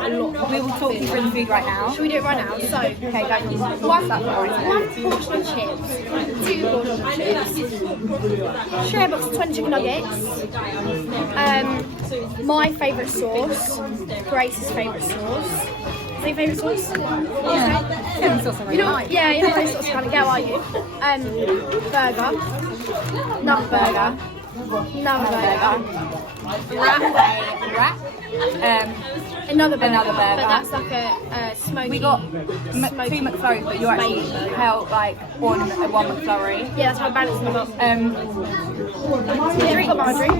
got a lot. We will talk you through the food right now. Should we do it right now? So, Okay, go. one portion of chips, 2 portions of chips, share box of 20 chicken nuggets, my favourite sauce, Grace's favourite sauce. Is your favourite sauce? Yeah. Sauce You know, yeah, your favourite sauce kind of go, are you? Burger, another burger, Wrap. another burger. Another burger. But that's like a smoky. We got 2 McFlurries, but you actually held like on a 1 McFlurry. Yeah, that's how I balance them up. Drink got my drink.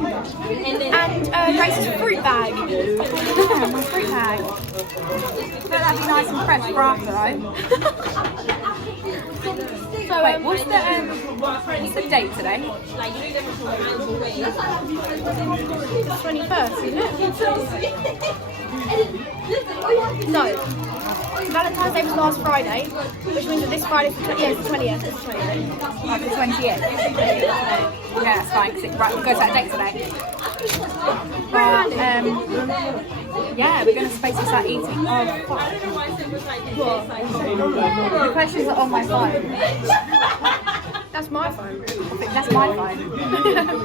And Grace's fruit bag. Yeah, my fruit bag. But that'd be nice and fresh for after, right? So wait, what's the date today? The 21st, isn't it? No. Valentine's Day was last Friday, which means that this Friday's the 20th. It's the 20th. It's the 20th. Like the 20th. Yeah, that's fine. Cause right, we'll go to that date today. But yeah, we're gonna basically start eating. Oh fuck. What? The questions are on my phone. That's my phone. That's my phone.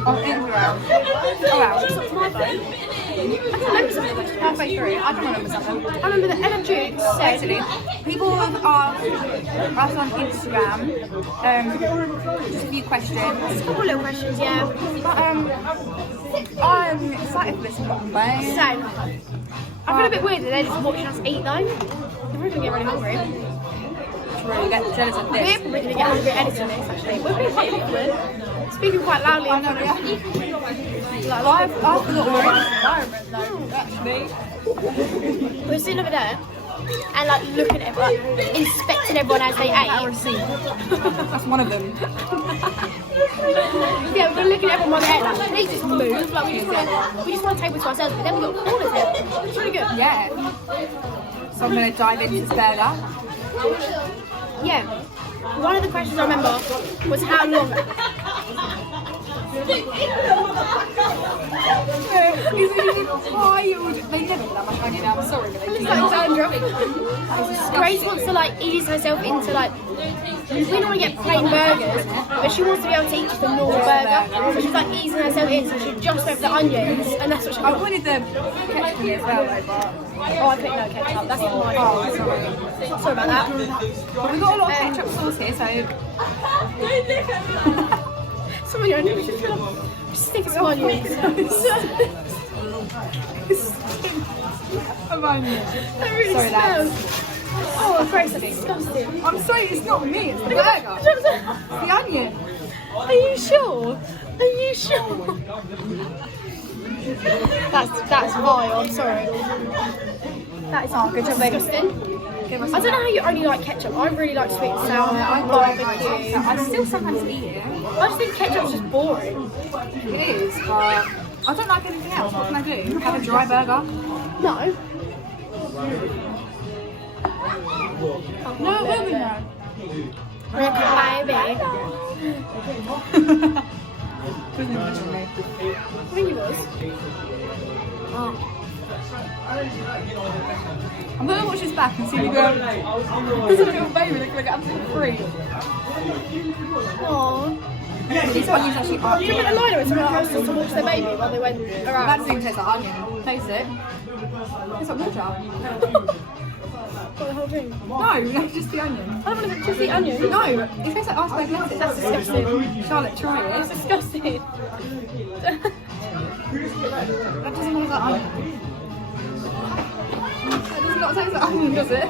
On Instagram. Oh wow. That's my phone. I can remember something halfway through. I can remember something. I remember that Ella Jukes said, Actually, people have asked us on Instagram just a few questions. a couple little questions, yeah. But I'm excited for this mukbang. Same. I feel a bit weird that they're just watching us eat though. They're really gonna get really hungry. Really get jealous of We're this. probably gonna get hungry editing this actually. We're being quite awkward. Speaking quite loudly. I know, yeah. I've forgotten we're in this environment though, actually. We're sitting over there and like looking at everyone, like, inspecting everyone as they ate. That's one of them. Yeah, we're looking at everyone while they ate. Like, they just move. Like we just want a table to ourselves, but then we've got corners here. It's really good. Yeah. So I'm going to dive into this burger. Yeah. One of the questions I remember was how long. It's wild. They never put that much onion. I'm sorry, but they It's do. like Grace wants to like ease herself into like. We normally get plain burgers, but she wants to be able to eat just a normal burger. So she's like easing herself in, so she just went for the onions, and that's what she I got. wanted the ketchup as well, though, but Oh, I picked no ketchup. That's not my fault. Sorry about that. but we've got a lot of ketchup sauce here, so Some of your onions. Just stick some onions. of onion. That really Sorry, smells. lads. Oh, Grace, that's disgusting. I'm sorry, it's not me, it's the burger. The onion. Are you sure? Are you sure? That's vile. I'm sorry. That is good job, baby. disgusting. I don't know how you only like ketchup. I really like sweet and sour. I barbecue. I still sometimes eat it. I just think ketchup's just boring. It is, but I don't like anything else. What can I do? Have a dry burger? No. No, it will be no. Baby. I think it was. Oh. I'm gonna watch this back and see me go. There's a little baby looking like absolutely free. Aww. She's what you actually are. Do you remember the liner when someone asked us to watch their baby while they went around? That doesn't taste like onion. Taste it. It's like water. Got the whole thing. No, just the onion. I don't want to just eat onion. No, it tastes like iceberg lettuce. That's disgusting. Charlotte, try It's it. disgusting. That doesn't taste like onion. That does not taste like onion, does it?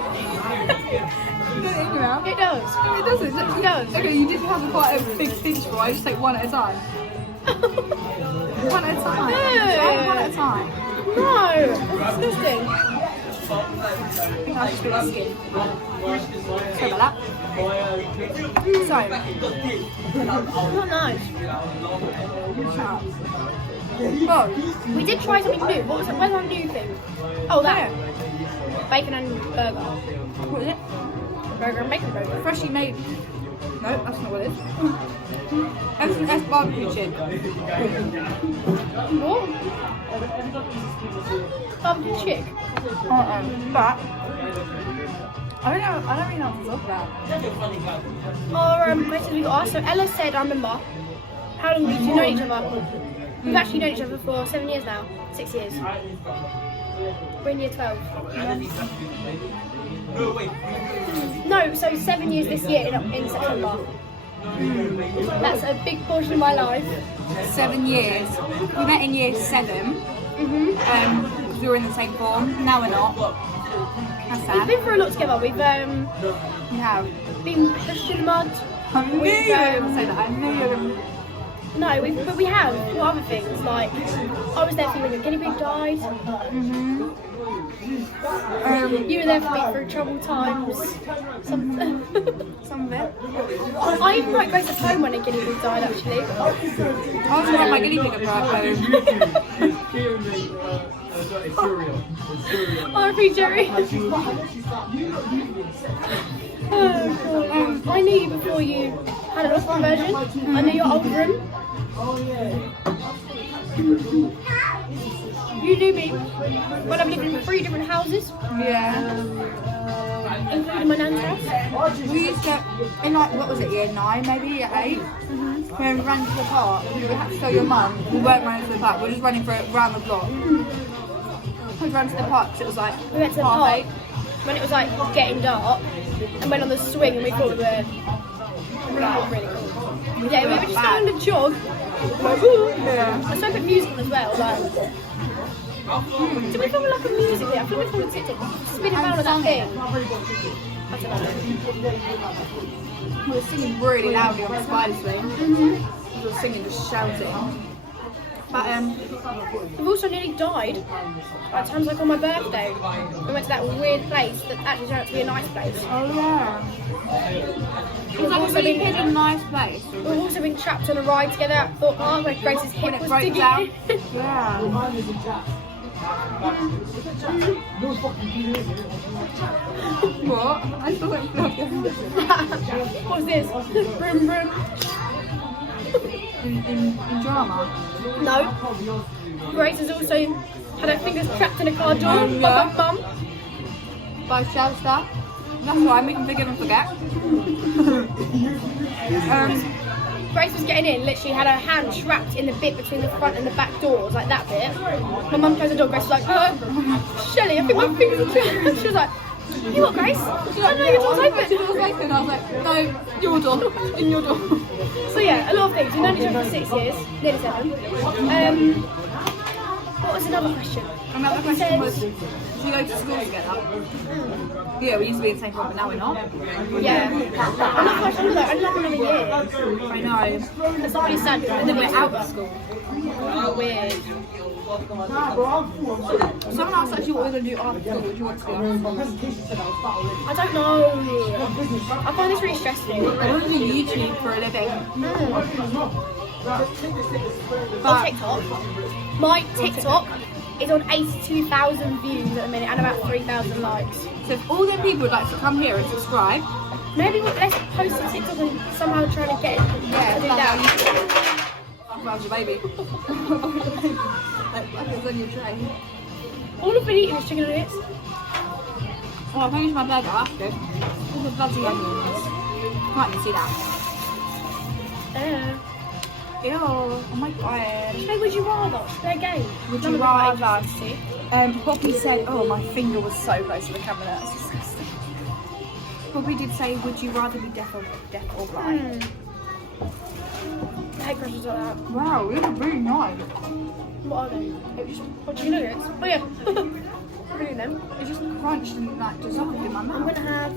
You got it in your mouth? It does. No, it doesn't. It does. Okay, you did have quite a big pinchful. I just take one at a time. One at a time. No. Try one at a time. No, that's disgusting. I think I should do the skin. Sorry about that. Sorry. Not nice. Oh, We did try something new. What was it? Where's our new thing? Oh, that. Bacon and burger. what is it? Burger and bacon burger. Freshly made No, that's not what it is. M&S barbecue chick. What? Barbecue chick. But I don't really know what to talk about. Our questions we got asked. So Ella said, I remember, how long did you know each other? We've actually known each other for 7 years now. 6 years. We're in year 12. No, so 7 years this year in September. That's a big portion of my life. 7 years. We met in year 7. Because we were in the same form. Now we're not. That's We've sad. been through a lot together. We've We have. been pushed in the mud. I knew you were going to say that. I knew you were going to. No, but we have other things, like I was there for you when your guinea pig died. You were there for me through troubled times. Some Some of it. I even wrote Grace at home when a guinea pig died, actually. I was going my guinea pig at home. R.I.P. Jerry. Oh, God. I knew you before you had an off conversion. I knew your old room. You knew me when I've lived in 3 different houses, Yeah. including my nan's house. We used to, in like, what was it, year 9, maybe year 8? When we ran to the park, we had to tell your mum, we weren't running to the park, we were just running around the block. We ran to the park because it was like We went to the half park 8. when it was like getting dark and went on the swing and we thought we were like, really cool. Yeah, we were just going on a jog. Like, ooh. I started put music on as well. Like, did we film like a music video? I think we filmed a TikTok. Spinning around on that thing. I don't know. We were singing really loudly on the spider swing. We were singing, just shouting. But We've also nearly died at times like on my birthday. We went to that weird place that actually turned out to be a nice place. oh yeah. It was like a really hidden, nice place. We've also been trapped on a ride together at Thorpe Park where Grace's hip When it was broke digging down. in. Yeah. What? I thought it was What's this? Vroom vroom. in drama. No. Grace has also had her fingers trapped in a car door Oh, by yeah. my mum. By Chelsea. That's fine, we can forgive and forget. Grace was getting in, literally had her hand trapped in the bit between the front and the back doors, like that bit. My mum closed the door, Grace was like, Shelley, I think my fingers are trapped. She was like, you what, Grace? She's like, no, your door's open. Your door's open. I was like, no, your door, in your door. So yeah, a lot of things. We've known each other for 6 years, nearly 7. What was another question? Another question was, do we go to school together? Yeah, we used to be in the same club, but now we're not. Yeah. I'm not quite sure though, only like another year. I know. It's not really sad, and then we're out of school. Weird. Someone asked actually what we're going to do after school. Would you want to do? I don't know. I find this really stressful. I want to do YouTube for a living. On TikTok. My TikTok is on 82,000 views at the minute and about 3,000 likes. So if all them people would like to come here and subscribe, Maybe let's post on TikTok and somehow try to get it. yeah, do that. How's your baby? Like it's on your tray. All I've been eating is chicken nuggets. Oh, I'll finish my burger after. All the bloody onions. Can't even see that. Ew. Oh my god. Should I would you rather? Should I game? Would None you of them are rather? interesting. Poppy said, oh, my finger was so close to the camera. That's disgusting. Poppy did say, would you rather be deaf or blind? I hate questions like that. Wow, these are really nice. What are they? What chicken nuggets? Oh yeah. I'm reading them. It just crunched and like dissolved in my I'm mouth. gonna have.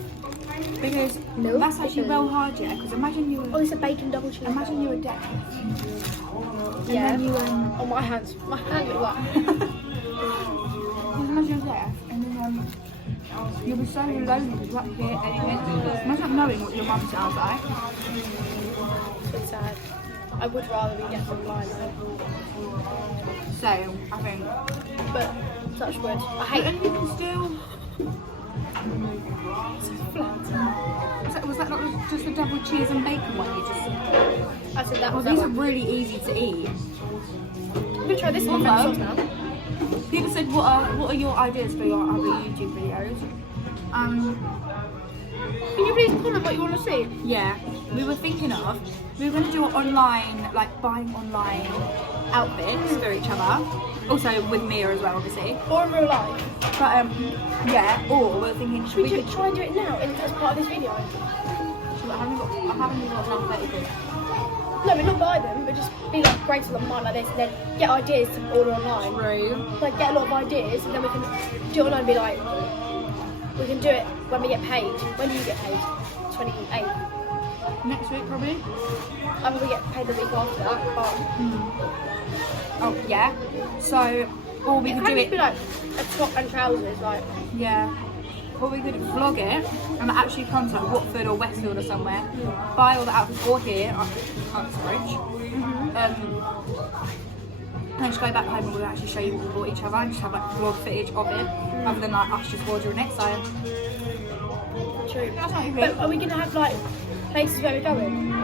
Because No, that's actually chicken. well hard, yeah. Because imagine you Oh, were, it's a bacon double cheese. imagine you were deaf. Yeah. And then you Oh, my hands. My hand look like. imagine you're deaf, and then you'll be so lonely because you won't hear anything. Imagine not knowing what your mum sounds like. It's sad. I would rather be deaf than blind though. So I think. But such wood. I hate And you can still. Was that that like just a double cheese and bacon one? You just. I said that Oh, was these that are one. really easy to eat. I'm gonna try this one Hello. sauce now. People said, what are your ideas for your other YouTube videos? Can you please comment what you want to see? Yeah, we were thinking of, we were going to do online, like buying online outfits for each other. Also with Mia as well, obviously. Or in real life? But yeah, or we were thinking, Should we try and do it now as part of this video? I haven't even got enough anything. No, but not buy them, but just be like creative online like this and then get ideas to order online. True. Like get a lot of ideas and then we can do it online and be like, we can do it when we get paid. When do you get paid? 28th. Next week probably. I will get paid the week after that, but Oh yeah. So, or we it could can do just be it. like a top and trousers, like Yeah. Or we could vlog it and actually come to like Watford or Westfield or somewhere, buy all the outfits, or here at Uxbridge, and then just go back home and we'll actually show you what we bought each other and just have like vlog footage of it, other than like us just ordering it. So true. that's not even. But are we gonna have like places where we're going?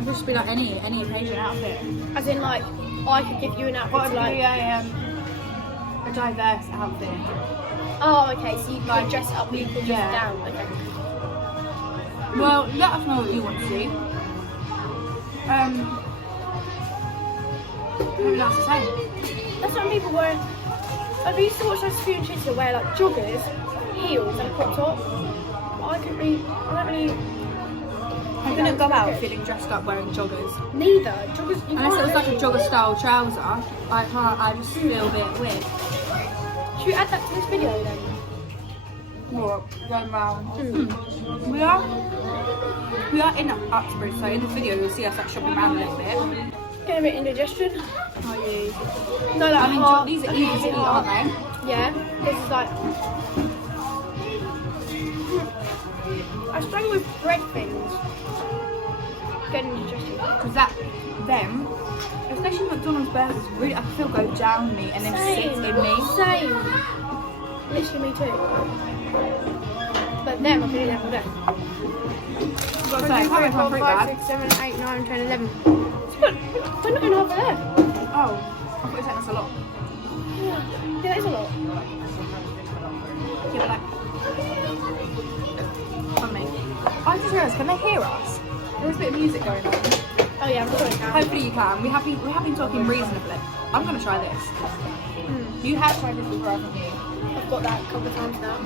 It'll just be like any occasion outfit. As in like I could give you an outfit What to would like be a diverse outfit? oh okay, so you can like dress it up, but you can dress Yeah. it down. Okay. Well, let us know what you want to see. Maybe that's the same. That's what people wear. Like, I used to watch those few and chicks that wear like joggers, heels, and a crop top. But I don't really. I couldn't go out feeling dressed up wearing joggers. Neither joggers. You Unless it was like a really. jogger style trouser, I can't, I just feel a bit weird. Should we add that to this video then? What? Going round. We are in Uxbridge, so in this video you'll see us like shopping around a little bit. Get a bit indigestion. Are you? No, like I mean, hard. these are easy to eat, aren't they? Yeah, this is like. I struggle with bread things. Getting indigestion. Because them, especially McDonald's burgers, really I feel go down me and then sit in me. Same. Literally me too. But them, I can eat them all day. I've got to say, coming from fruit bag. 7, 8, 9, 10, 11. We're not even half there. Oh, I thought you said that's a lot. Yeah, that is a lot. Yeah, but like, on me. I just realised, can they hear us? There's a bit of music going on. Oh yeah, I'm sure it can. Hopefully you can. We have been talking reasonably. I'm going to try this. You have tried this before, haven't you? I've got that a couple of times now.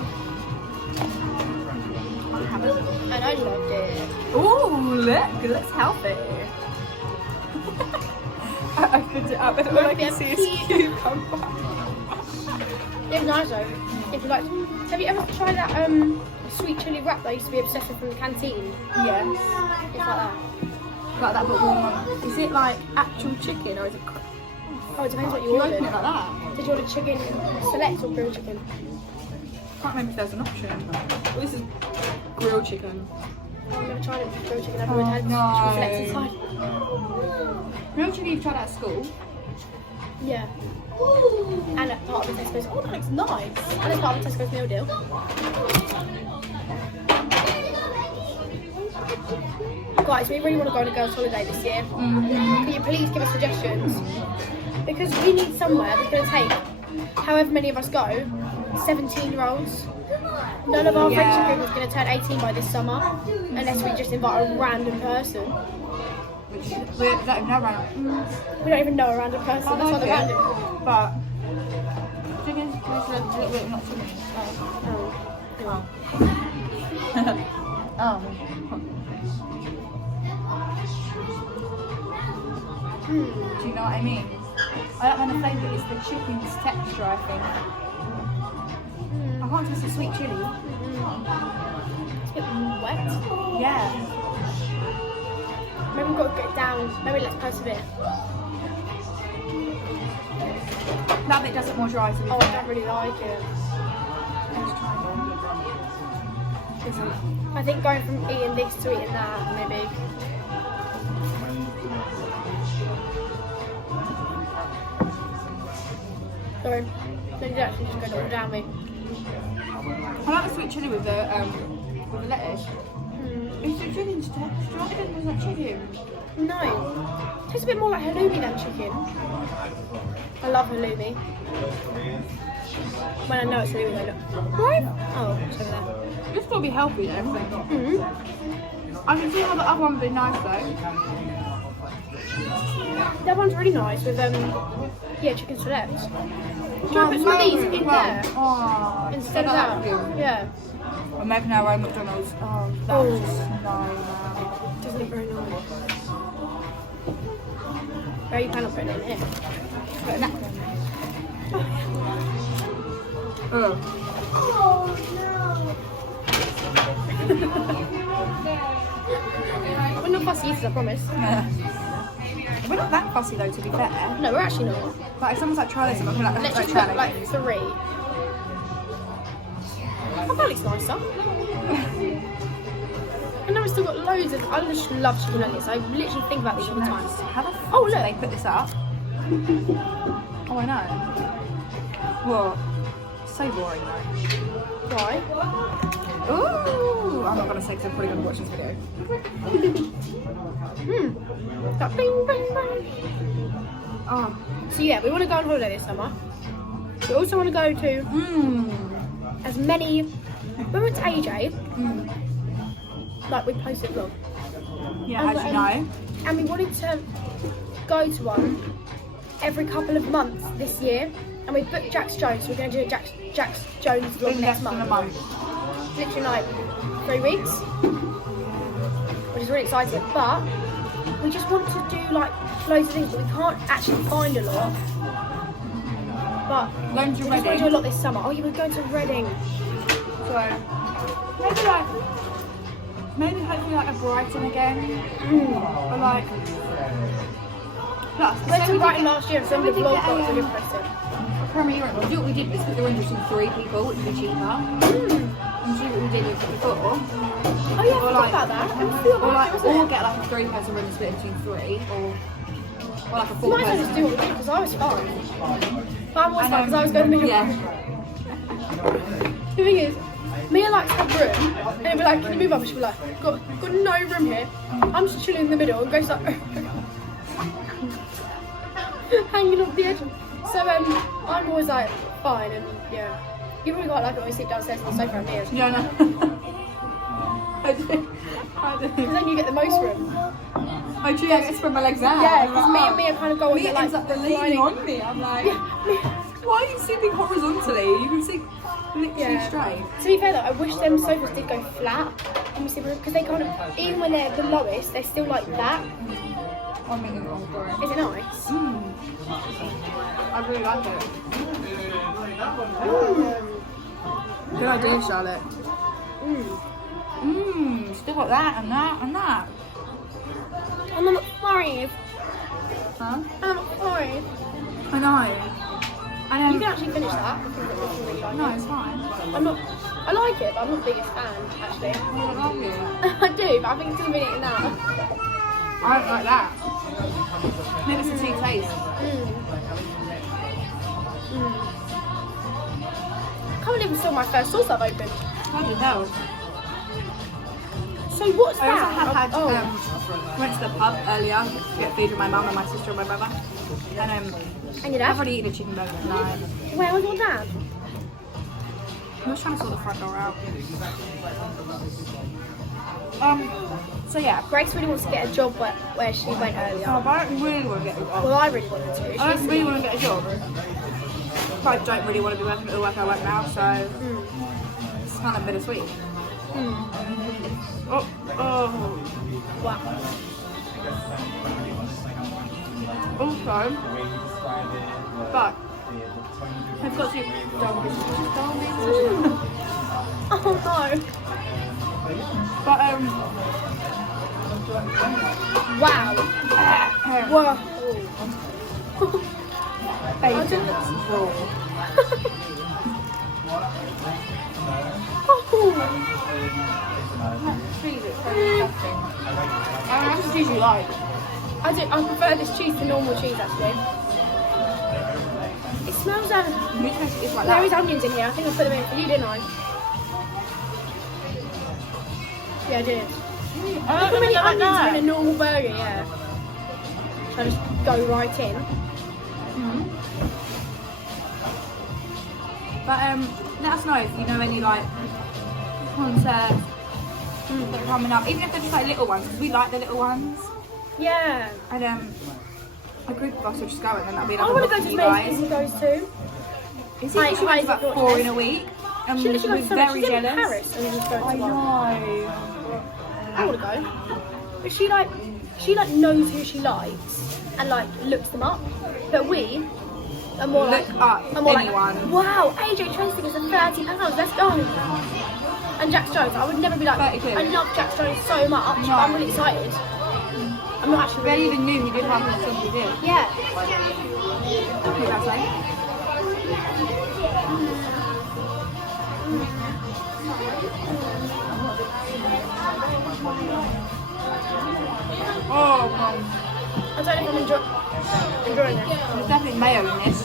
I haven't. And I loved it. Ooh, look, it looks healthy. I opened it up and all I can see is cucumber. It was nice though. If you like, have you ever tried that sweet chili wrap that I used to be obsessed with from the canteen? Yes. It's like that. Like that, but warm. Is it like actual chicken or is it? Oh, it depends what you You ordered. open it like that. Did you order chicken select or grilled chicken? Can't remember if there's an option. Well, this is grilled chicken. I've never tried it with grilled chicken. I've always had no. chicken select inside. Grilled chicken you've tried at school. Yeah. And a part of the Tesco's. Oh, that looks nice. And it's part of the Tesco's meal deal. Guys, we really want to go on a girls' holiday this year. Can you please give us suggestions? Because we need somewhere that's going to take however many of us go, 17-year-olds. None of our friendship group is going to turn 18 by this summer, unless we just invite a random person. We don't even know random. We don't even know a random person. I That's like not it, random. but chicken's a little bit not too many. Oh. Do you know what I mean? I like when the flavour is the chicken's texture, I think. I can't taste the sweet chilli. It's a bit wet. Yeah. Maybe we've got to get down. Maybe let's persevere. That bit does it more dry to be Oh, I fair. don't really like it. Let's try it. I think going from eating this to eating that, maybe. Sorry. They did actually just go to down me. I like the sweet chilli with the lettuce. Is it chicken stuff? Is that chicken? No. Tastes a bit more like halloumi than chicken. I love halloumi. When I know it's halloumi, I look. Right? Oh, it's over there. It's got to be healthy though. I can see how the other one would be nice though. That one's really nice with yeah, chicken fillets. Do you want to put some of these in there instead of that? Yeah. We're making our own McDonald's. Oh, that's just nice. Doesn't look very nice. Where are you planning on putting it in here? Put a napkin. Oh. We're not fussy eaters, I promise. Yeah. We're not that fussy though, to be fair. No, we're actually not. Like, if someone's like, try this, I'm like, Let's just put like 3. Oh, that looks nicer. I know we've still got loads of. I just love chicken nuggets. I literally think about these all the time. How the f Oh, did look. they put this up? Oh, I know. What? So boring though. Why? Ooh! I'm not gonna say because I'm probably gonna watch this video. That bing, bing, bing. Oh. So yeah, we want to go on holiday this summer. We also want to go to as many. We went to AJ. Like we posted a vlog. Yeah, as you know. And we wanted to go to one every couple of months this year. And we booked Jack's Jones. So we're going to do a Jack's Jones vlog In next less than month. a month. Literally like 3 weeks, which is really exciting. But we just want to do like loads of things, but we can't actually find a lot. But Going to we just want Reading. to do a lot this summer. Oh yeah, we're going to Reading. So maybe hopefully like a Brighton again. Or like. Plus, We went to Brighton last year and some of the vlog got really impressive. Premier. Do what we did was put the windows to 3 people, which would be cheaper. And see what we did before. Oh yeah, I forgot about that. Or get like a 3-person room split into 3, or like a 4-person. You might as well just do what we did because I was fine. But I'm always fine because I was going to middle. Yeah. The thing is, Mia likes her room, and it'd be like, can you move up? She'd be like, got no room here. I'm just chilling in the middle, and Grace like, hanging off the edge. So I'm always like, fine, and yeah. You probably quite like it when we sit downstairs on the sofa and Mia's. Yeah, I know. I do. Because then you get the most room. I do. I spread my legs out. Yeah, because me and Mia kind of go on Mia the like ends up leaning on me. I'm like, why are you sitting horizontally? You can sit literally straight. To be fair though, I wish them sofas did go flat because they kind of, even when they're the lowest, they're still like that. I'm eating it all for Is it nice? I really like it. Good idea, Charlotte. Still got that and that and that. And I'm at 5. Huh? I'm at 5. I know. You can actually finish that. No, it's fine. I like it, but I'm not the biggest fan, actually. I love it. I do, but I think it's going to be eating that. I don't like that. Maybe it's a tea taste. I can't believe it's still my first sauce I've opened. Bloody hell. So what's I that? also have had, went to the pub earlier to get food with my mum and my sister and my brother. And And your dad? I've already eaten a chicken burger tonight. Where was your dad? I was trying to sort the front door out. So yeah. Grace really wants to get a job where she went earlier. Oh, but I don't really want to get a job. Well, I really wanted to. I don't really want to get a job. But I don't really want to be working at the work I work now, so it's kind of bittersweet. Oh. Wow. Also, but I've got to Oh no. But Wow. Whoa. bacon that's raw. That cheese is so disgusting. How much cheese you like? I prefer this cheese to normal cheese actually. It's smells It's like there is that. onions in here. I think I put them in for you, didn't I? Yeah, I did. I How don't many like onions are in a that. normal burger? Yeah. So I just go right in. But let us know if you know any like concerts that are coming up, even if they're just like little ones, because we like the little ones. Yeah. And a group of us will just go, and then that'll be I like want a to go vlog to for you as many guys. as he goes to. Is Like, it? She went to like, about 4 in a week. She literally we're goes to very she's in jealous. Paris and just goes I to one. know. I want to go. But she knows who she likes and like looks them up. But we are more Look like up are more anyone. like, wow, AJ Trace tickets are £30. Let's go. And Jack Jones, I would never be like, 32. I love Jack Jones so much. No. But I'm really excited. I'm not actually. Barely Really, even knew he did half of the things he did. yeah. What was I saying? Oh, Mum. I don't know if I'm enjoying this. There's definitely mayo in this.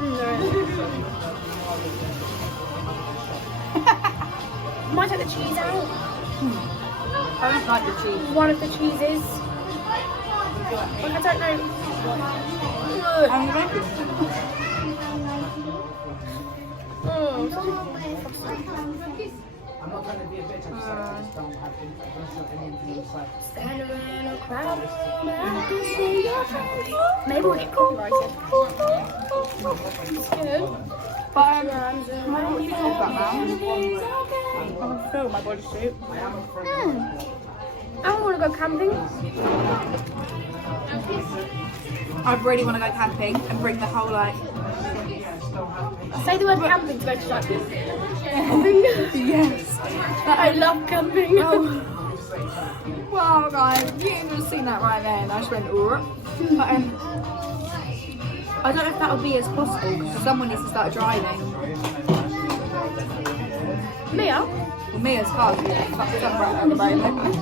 There is. Might take the cheese out. I don't like the cheese. One of the cheeses. Like, I don't know. I'm going to Oh, maybe we'll get copyrighted. It's good. But what do you talk about, Mum? I'm going to fill my bodysuit. I want to go camping. I really want to go camping and bring the whole like. Say the word camping to go to like. Yes. I love camping. Wow, guys, you ain't just seen that right there, and I just went, but I don't know if that would be as possible because someone needs to start driving. Mia? Well, Mia's car's really fucked up right at the moment.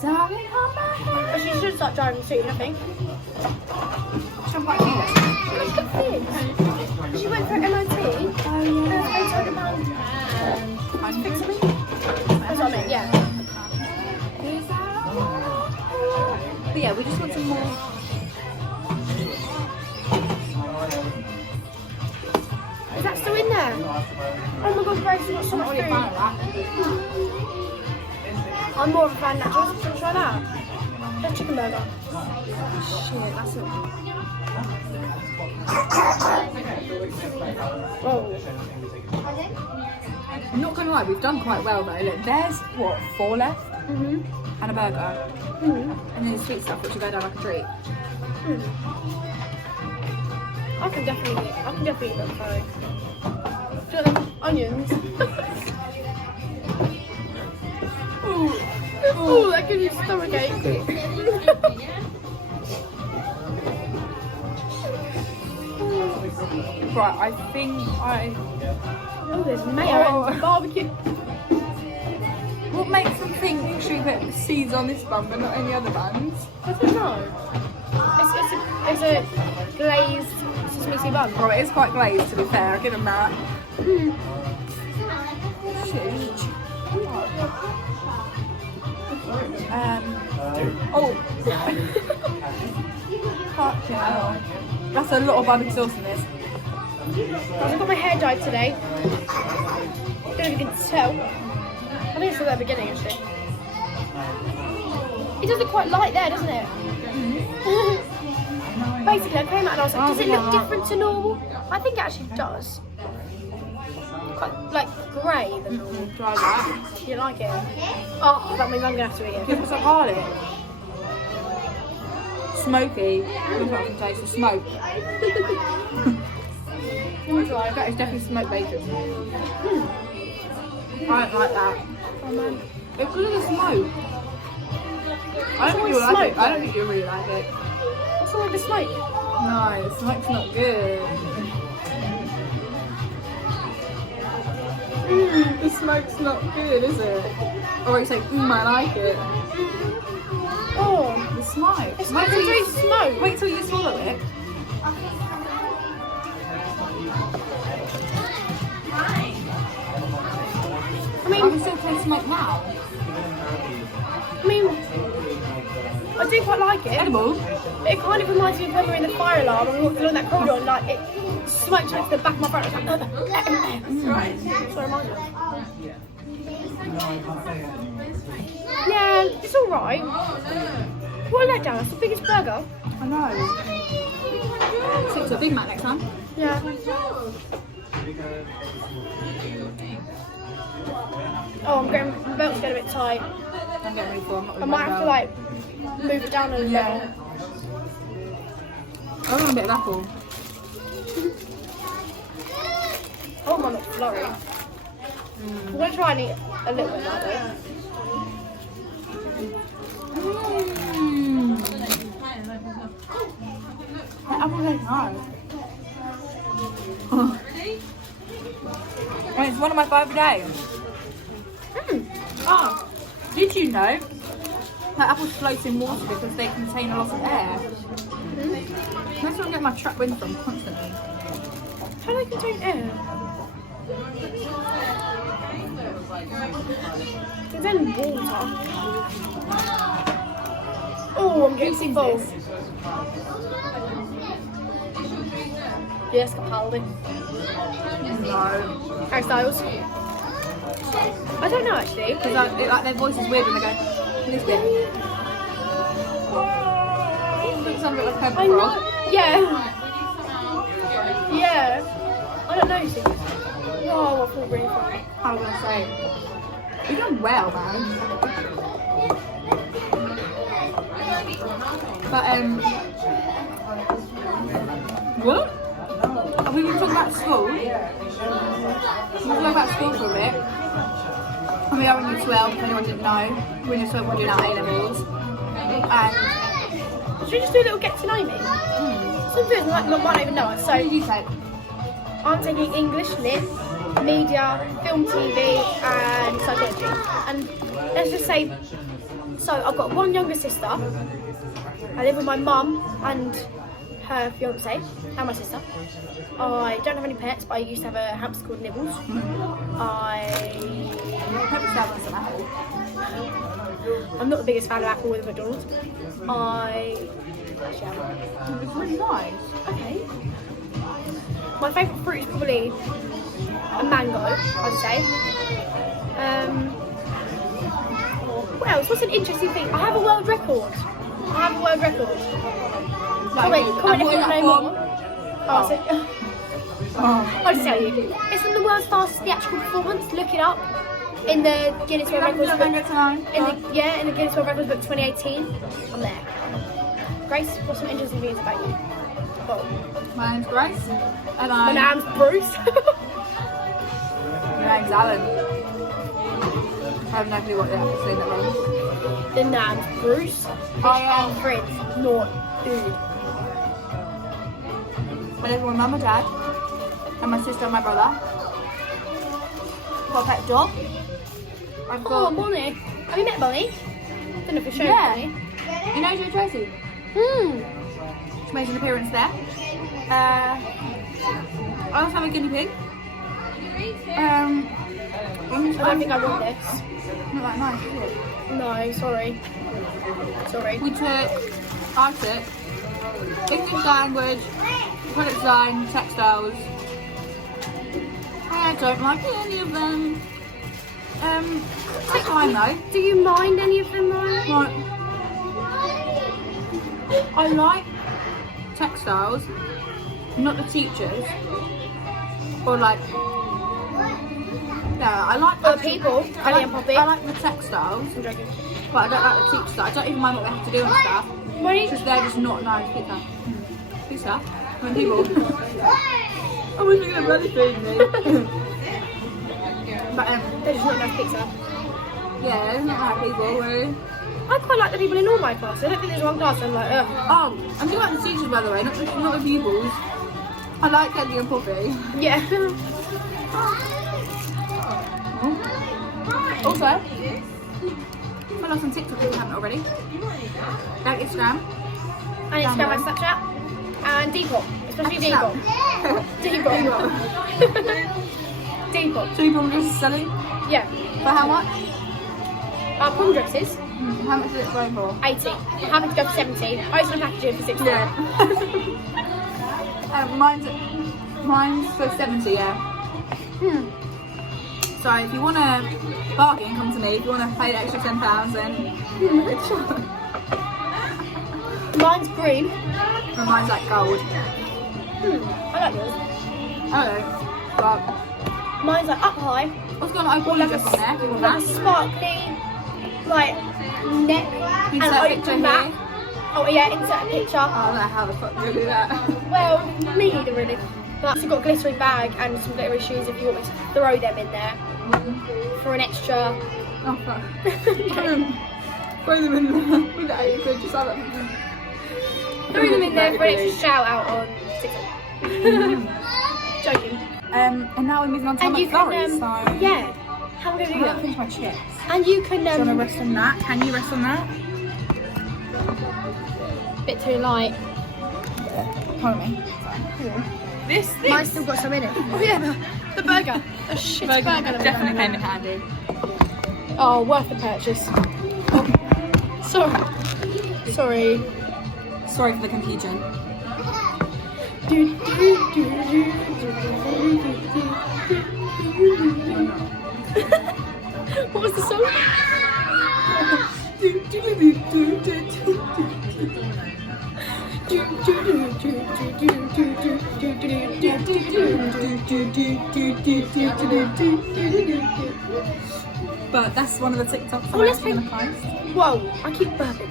Darling, hold my hand. But she should start driving soon, I think. She's on quite a few lessons. She went for MOT. Oh, yeah. Fix me. That's what I meant, yeah. But yeah, we just want some more. Is that still in there? Oh my god, Grace, you've got so much Not really a fan of food. that. I'm more of a fan now. Do you want to try that? The chicken burger. Shit, that's it. Oh. I'm not gonna lie, we've done quite well though. Look, there's what, 4 left? Mhm. And a burger. Mhm. And then the sweet stuff, which will go down like a treat. I can definitely eat them. Sorry. Do you want them onions? Ooh, that gives you stomachache. Right, I think Oh, there's mayo and barbecue. What makes them think should we put seeds on this bun but not any other buns? I don't know. It's a glazed sesame seed bun. Oh, it is quite glazed to be fair, I'll give them that. Fucking hell. That's a lot of barbecue sauce in this. I've got my hair dyed today. Don't know if you can tell. I think it's from the beginning actually. It does look quite light there, doesn't it? Basically, I came out and I was like, does it look different to normal? I think it actually does. Quite like grey than normal. Try that. You like it? Oh, that means I'm gonna have to eat it. Give us a garlic. Smoky. Look what I can taste the smoke. That is definitely smoked bacon. I don't like that. Oh man. It's because of the smoke. I don't think you'll like it. I don't think you'll really like it. What's wrong with the smoke? No, the smoke's not good. The smoke's not good, is it? Or it's like, I like it. Oh, The smoke. it's not really smoke. Wait till you swallow it. can still taste smoke now. I mean, I do quite like it. Edible. It kind of reminds me of when we were in the fire alarm and we walked along that corridor and like it smoked into the back of my throat. I was like, right. That's what it reminds me of. Yeah, it's alright. What a letdown, that's the biggest burger. I know. Stick to a Big Mac next time. Yeah. Oh, my belt's getting a bit tight. I'm getting really full. I'm not I might have to like move it down a little bit. I want a bit of apple. I want my McFlurry. I'm going to try and eat a little bit now though. That apple is nice. And it's one of my favourite days. Oh, did you know that apples float in water because they contain a lot of air? That's where I get my trap wind from constantly. How do they contain air? Contain water. Oh, I'm getting full. Yes, Capaldi. No. Harry Styles. I don't know actually. Because like their voice is weird when they go, this bit. It sounds a bit like I Purple know. Frog. Yeah. Yeah. I don't know. Oh, I feel really funny. I was going to say, you're doing well, man. But, what? We were talking about school. We were talking about school for a bit. And we are in year 12, if anyone didn't know. We're in year 12, we're doing our A-levels. And Should we just do a little get to know me? Some people might not even know us. so So did you say? I'm taking English, Lit, Media, Film, TV, and Psychology. And let's just say, so I've got one younger sister. I live with my mum and her fiance and my sister. I don't have any pets, but I used to have a hamster called Nibbles. I'm not the biggest fan of Apple with McDonald's. It's really nice. Okay. My favourite fruit is probably a mango, I'd say. What else? What's an interesting thing? I have a world record. Comment if you know more. I'll just tell you. It's in the world's fastest theatrical performance. Look it up. In the Guinness World Records book. In the Guinness World Records book 2018. I'm there. Grace, what's some interesting things about you? Oh. My name's Grace. And My name's Bruce. My name's Alan. I have no clue what the actual thing that runs. The name's Bruce. I am Friends, not food. I live with my mum and dad, and my sister and my brother. Got a pet dog. I've Oh, got. Bonnie. Have you met Bonnie? Don't know if you're showing Yeah. Bonnie. You know Joe Tracy? She made an appearance there. I also have a guinea pig. I don't think I want this. Not that nice, is it? No, sorry. We took English language, product design, textiles. I don't like any of them. Take mine though. Do you mind any of them though? Right. I like textiles, not the teachers. Or like, yeah, I like Or people, Annie and Poppy. I like the textiles, I'm joking. but I don't like the teachers. I don't even mind what they have to do and stuff. Why Because they're just not nice. Pizza. Pizza? When people. I wish you could bloody feed me. But they're just not enough pizza. yeah, there's not like people who. I quite like the people in all my classes. I don't think there's one class I'm like, ugh. Oh, I'm talking about the teachers by the way, not the pupils. I like Candy and Poppy. Yeah. Also, follow us on TikTok if you haven't already. Like Instagram. And Instagram and Snapchat. And Depop. Especially Depop. Depop. Depop. So people just selling. Yeah. For how much? Prawn dresses, How much is it going for? 80. I'm happy to go for 70. I was going to package it for 60. Yeah. Mine's for 70, yeah. So if you want to bargain, come to me. If you want to pay the extra 10,000, Mine's green. and mine's like gold. I like yours. I don't know, but Mine's like up high. I was going to open Like dress on there if you want like a that. sparkly, like neck and Insert a picture open back. here. Oh yeah, insert a picture. I don't know how the fuck do we do that. Well, me neither really. But I've got a glittery bag and some glittery shoes if you want me to throw them in there for an extra. Oh fuck. Throw them in there with the 80 quid, just have it. Throw them in there for an extra shout out on TikTok. Joking. And now we're moving on to And you McFlurry, can, so yeah. How am I going to do I'm gonna that? finish my chips. And you can, Do you want to rest on that? Can you rest on that? bit too light. Follow me. This Mine's still got some in it. Oh yeah, the burger. The shit burger. definitely came in handy. Oh, worth the purchase. Oh, sorry. Sorry for the confusion. What was the song? But that's one of the TikToks Oh, I'm let's actually make- going to post. Whoa, I keep burping.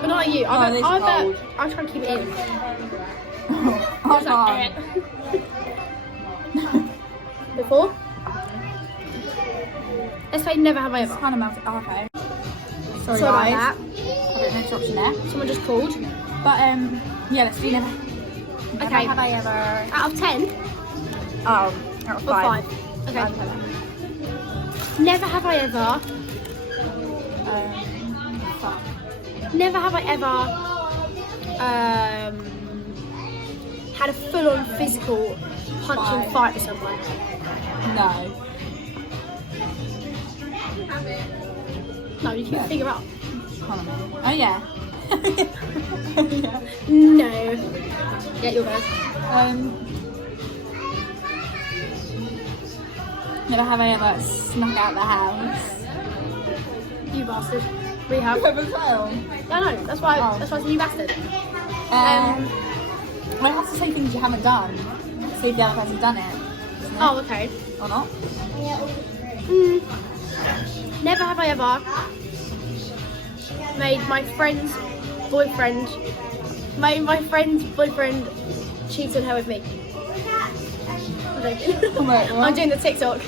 But not like you. Oh, this is cold. I'll try and keep it in. Oh, It's like, Before? Let's say never have I It's ever. kind of melted. Oh, okay. Sorry, Sorry guys. about A bit of interruption there. that. Someone just called. But yeah, let's do never. Never Okay. have I ever. Out of 10 Oh, out of or 5. 5? Okay. Never have I ever. Fuck. Never have I ever had a full-on physical punching fight with someone. No. No, you can figure out. Hold on. Oh yeah. Yeah. No. Yeah, you'll go. Never have I ever snuck out the house. You bastard. Rehab. Never fail. No, that's why. Oh. That's why I said you bastard. I have to say things you haven't done. See if the other person's done it. Oh, okay. Or not. Never have I ever made my friend's boyfriend cheat on her with me. I'm joking. Oh, wait, what? I'm doing the TikTok.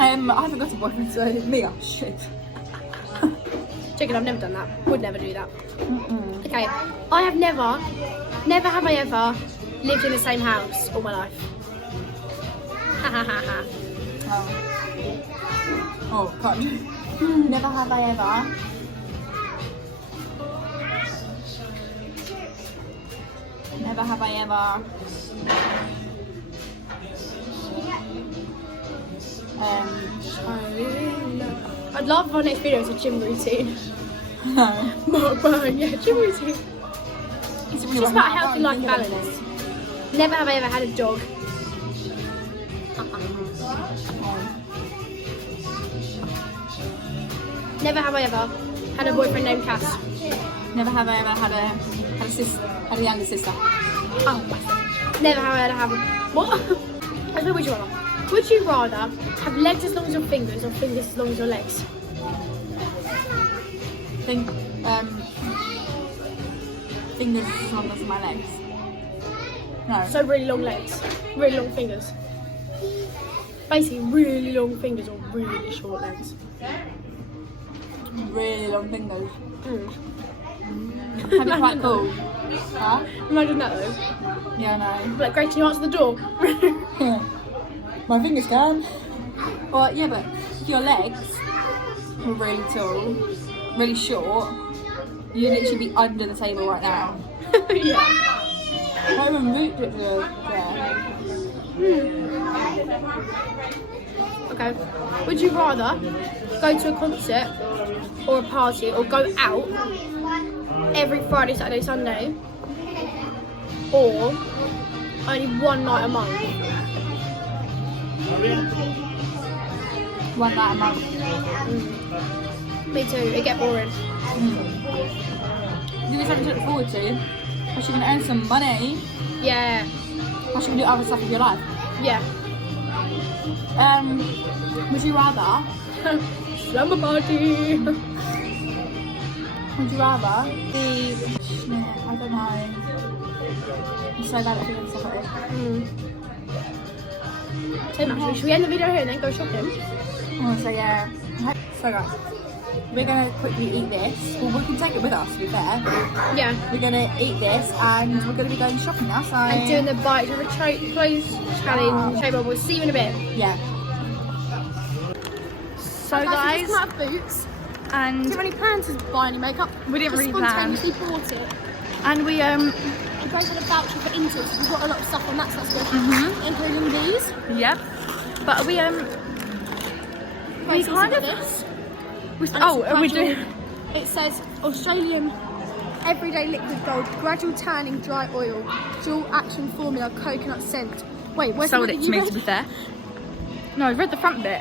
I haven't got a boyfriend, so me, oh shit. Joking, I've never done that. Would never do that. Okay, I have never have I ever lived in the same house all my life. Ha ha ha ha. Oh, God. Never have I ever. Never have I ever. I'd love if our next video is a gym routine. No. Mukbang, yeah, gym routine. It's It's just about healthy life balance. Never have I ever had a dog. Never have I ever had a boyfriend named Cass. Never have I ever had a younger sister. Oh, never have I ever had a... What? I don't know which one. Would you rather have legs as long as your fingers or fingers as long as your legs? Fingers as long as my legs. No. So really long legs, really long fingers. Basically really long fingers or really short legs. Really long fingers. That'd be quite cool. Huh? Imagine that though. Yeah, I know. Like, great, can you answer the door? My fingers can. Well, yeah, but if your legs were really tall, really short, you'd literally be under the table right now. Yeah. Not even root picture there. Okay. Okay. Would you rather go to a concert or a party or go out every Friday, Saturday, Sunday, or only one night a month? One night a month. Me too. It get boring. Give me something to look forward to. Plus you're gonna earn some money. Yeah. Plus you can do other stuff with your life. Yeah. Would you rather? Slumber party. Would you rather be? I don't know. I'm so bad at figuring stuff like this. So much. Should we end the video here and then go shopping? I'm gonna say yeah. So guys, we're gonna quickly eat this. Well, we can take it with us. To be fair. Yeah. We're gonna eat this and we're gonna be going shopping now. So. And doing the bite of a clothes challenge. Okay, well, we'll see you in a bit. Yeah. So guys, we just come out of Boots. and Do you have any plans to buy any makeup? We didn't really plan. Spontaneously bought it. and we We both had a voucher for Intuit, so we've got a lot of stuff on that, so that's good. Including these. Yep. But we Wait, so kind look of. at this. We, And oh, it's are we gradual- doing? It says Australian Everyday Liquid Gold Gradual Tanning Dry Oil Dual Action Formula Coconut Scent. Wait, where's Sold the it to me, to be fair. No, I read the front bit.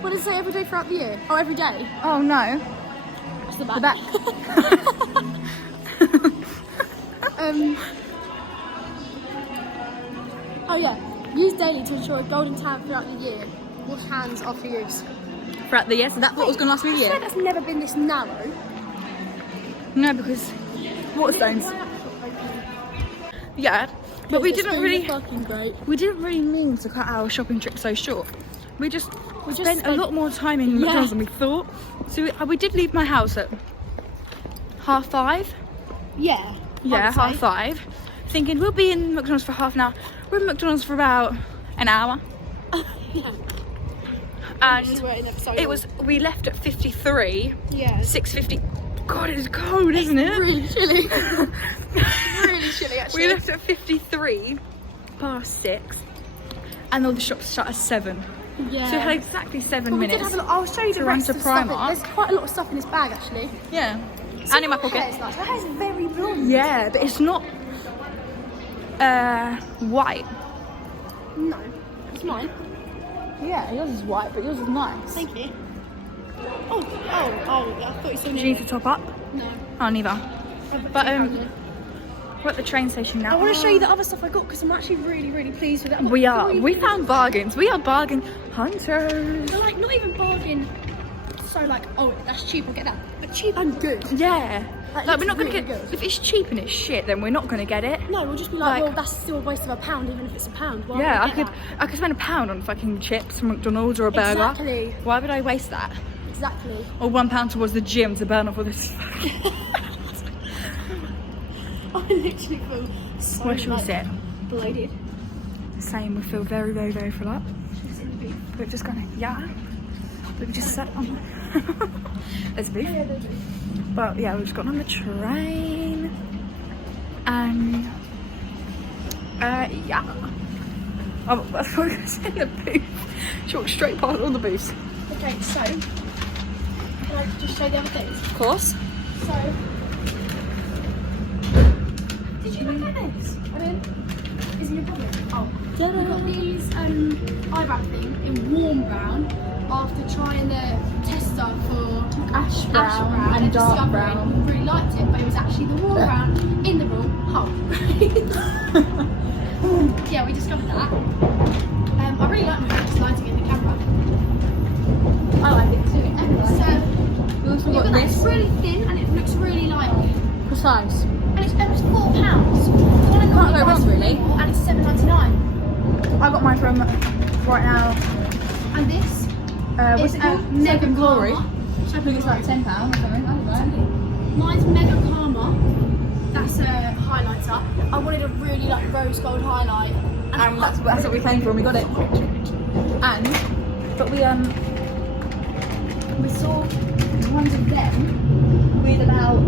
What does it say every day throughout the year? Oh, every day. Oh no. That's the back. The back. Oh yeah. Use daily to ensure a golden tan throughout the year. Wash hands after use. Throughout the year, so that's what was going to last me a I swear year. that's never been this narrow. No, because Waterstones. Yeah, but we didn't really. Fucking great. We didn't really mean to cut our shopping trip so short. We just spent a spent- lot more time in McDonald's than we thought. So we did leave my house at 5:30. Yeah. Yeah, I would say. 5:30. Thinking we'll be in McDonald's for half an hour. We're in McDonald's for about an hour. Yeah. And Just waiting there for so it long. was, we left at 53, Yeah. 6:50. God, it is cold, isn't it? Really chilly. Really chilly actually. We left at 53 past 6, and all the shops shut at 7. Yeah. So we had exactly 7 But we did minutes. have a lot. I'll show you the to run rest to of the stuff. Primark. There's quite a lot of stuff in this bag actually. Yeah. See And in my what her pocket. hair's like? Her hair's very blonde. Yeah, but it's not white. No, it's mine. Yeah, yours is white, but yours is nice. Thank you. Oh, I thought you saw Do you need to top up? No. Oh, neither. But we're at the train station now. I want to show you the other stuff I got because I'm actually really, really pleased with it. I've got We are. 3 We found bargains. We are bargain hunters. They're like not even bargain. So like, oh, that's cheap. I'll get that. But cheap and good. Yeah. Like, Like, it's we're not gonna really get. good. If it's cheap and it's shit, then we're not gonna get it. No, we'll just be like, Like- well, that's still a waste of £1, even if it's £1. Why Yeah, would we get I could spend £1 on fucking chips from McDonald's or a burger. Exactly. Why would I waste that? that? Exactly. Or £1 towards the gym to burn off all this. I literally feel so Where should we like, sit? bloated. Same. We feel very, very, very full up. We're just gonna we just sat on. There's a booth. But yeah, we've just gotten on the train, and yeah. Oh, that's what I was gonna say. The booth. She walked straight past all the booths. Okay, so can I just show the other things? Of course. So, did you look at this? I mean, is it your problem? Oh, Yeah. we got these eyebrow thing in warm brown after trying the tester for Ash brown and dark discovering brown. we really liked it, but it was actually the warm brown in the wrong hole. Yeah, we discovered that. I really like my just lighting in the camera. I like it too. So, We also you've got got that. this. It's really thin and it looks really like. Precise. And it's £4. The one I Can't got go wrong, really. and it's £7.99. I got mine from right now. And this What's is it called? Mega Second Glory. Karma. I think it's like £10 or something. I don't know. Mine's Mega Karma. That's a highlighter. I wanted a really like rose gold highlight. And that's what we came for, and we got it. But we saw ones of them with about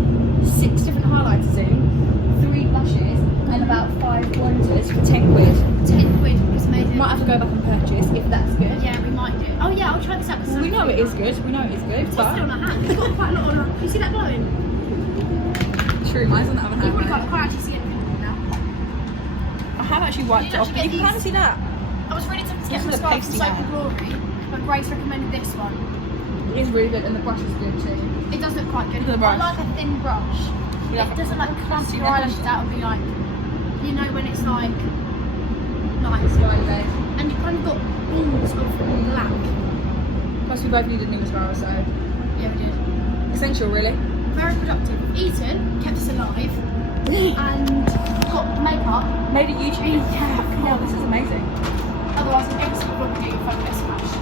6 different highlighters in, 3 blushes, and about 5 bronzers for £10. £10 was amazing. Might have to go back and purchase if that's good. Yeah, we might do. Oh know it is good. We know it is good. What's still on her hand? It's got quite a lot on her. You see that glowing? True, mine doesn't have a You hand. probably can't actually see anything now. I have actually wiped it off, but you can kind of see that. I was ready to get Just some a Sky from pasty Soap hand. and Glory, but Grace recommended this one. It is really good, and the brush is good too. It does look quite good. The I brush. like a thin brush. Yeah. It doesn't like clamp See your that? eyelashes out and be like, you know, when it's like nice. And you've kind of got balls of black. Plus, we both needed new mascara, so Yeah, we did. essential, really. Very productive. Eaten, kept us alive, and got makeup. Made a YouTube. Yeah, this is amazing. Otherwise, I'm every single vlog we do, your phone gets smashed.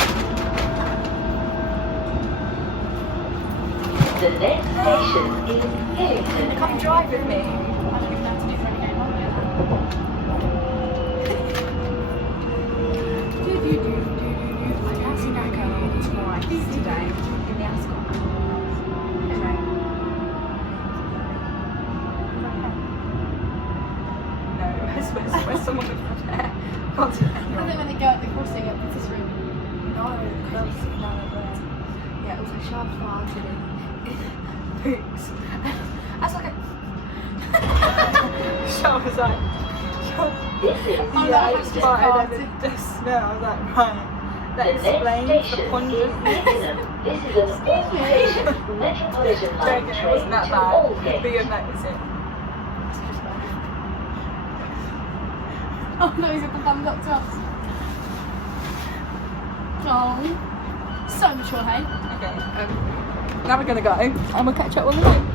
The next station is Hillington. Come drive with me. I don't even know how to do for any game, are I can see that girl twice today in the Ascot. No, where's someone with red hair? I think when they go at the crossing at Princess Room. No, close down there. Yeah, it was a sharp fart in boots. That's like a sharp was like This is Oh, yeah, I no, just it's farted farted. and it just smelled. I was like, right. That the next explains the station pungent. is Nottingham. This is an all-station Metropolitan Don't line get it, train wasn't that to bad. Aldgate. But you'll notice it. Oh no, he's got the thumbs up to us. Oh, so mature, hey? Okay, now we're gonna go and we'll catch up on the way.